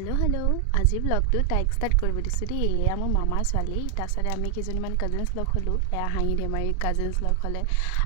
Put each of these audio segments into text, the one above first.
Hello' আজি ব্লগটো তাইক start কৰিব দিছোঁ দেই। এয়া মোৰ মামাৰ ছোৱালী। তাৰপিছতে আমি কেইজনীমান কাজিনছ লগ হ'লোঁ। এয়া হাঁহি ধেমালি কাজিনছ লগ হ'লে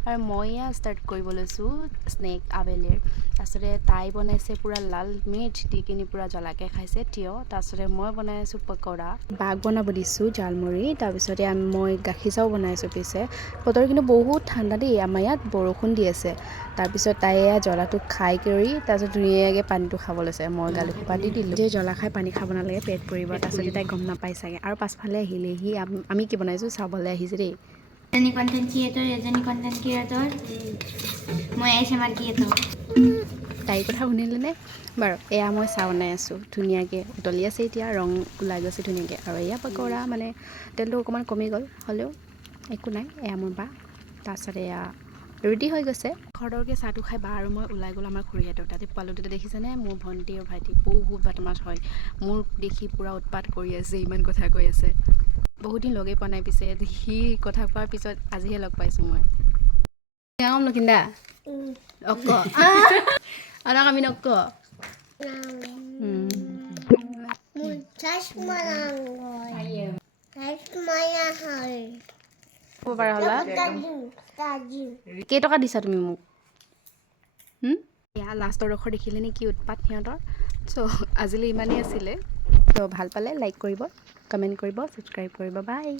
আৰু মই এয়া ষ্টাৰ্ট কৰিব লৈছোঁ স্নেক আবেলিৰ। তাৰপিছতে তাই বনাইছে পূৰা লাল মিৰ্চ দি কিনি পূৰা জ্বলাকৈ খাইছে তিয়হ। তাৰপিছতে মই বনাই আছোঁ পকৰা, বাক বনাব দিছোঁ জালমুড়ি। তাৰপিছতে মই গাখীৰ চাহো বনাইছোঁ। পিছে বতৰ কিন্তু বহুত ঠাণ্ডা দেই, আমাৰ ইয়াত বৰষুণ দি আছে। তাৰপিছত তাই এয়া জ্বলাটো খাই কৰি তাৰপিছত ধুনীয়াকৈ পানীটো খাব লৈছে। মই গালি সোপা দি দিলোঁ যে জ্বলা খাই পানী খাব নালাগে, পেট পৰিব। তাৰপিছতে তাই গম নাপাই চাগে। আৰু পাছফালে আহিলেহি আমি কি বনাইছোঁ চাবলৈ আহিছে দেই। এজনী কণ্টেণ্ট ক্ৰিয়েটৰ, এজনী কণ্টেণ্ট ক্ৰিয়েটৰ, মই ASMR ক্ৰিয়েটৰ। তাইৰ কথা শুনিলেনে বাৰু? এয়া মই চাহ বনাই আছোঁ, ধুনীয়াকৈ উতলি আছে, এতিয়া ৰং ওলাই গৈছে ধুনীয়াকৈ। আৰু এয়া পকৰা মানে তেলটো অকণমান কমি গ'ল, হ'লেও একো নাই। এয়া মোৰ বা। তাৰপিছতে এয়া ৰেডি হৈ গৈছে। খৰদৰকৈ চাহটো খাই বা আৰু মই ওলাই গ'লোঁ আমাৰ খুৰীহঁতৰ তাতে। পোৱালোঁ দুটা দেখিছেনে? মোৰ ভণ্টি আৰু ভাইটি বহুত বদমাছ হয়। মোৰ দেখি পূৰা উৎপাত কৰি আছে, ইমান কথা কৈ আছে। বহুত দিন লগেই পোৱা নাই। পিছে সি কথা কোৱাৰ পিছত আজিহে লগ পাইছোঁ মই। Ngam Lukinda? Oko. Anak kami noko. Chashma langoy. Chashma yahay. Apa para hola? Taju. Keito ka disa তুমি মোক? এয়া লাষ্টৰ ডোখৰ দেখিলে নে কি উৎপাত সিহঁতৰ। চ' আজিলৈ ইমানেই আছিলে। ত' ভাল পালে লাইক কৰিব, কমেণ্ট কৰিব, ছাবস্ক্ৰাইব কৰিব। বাই।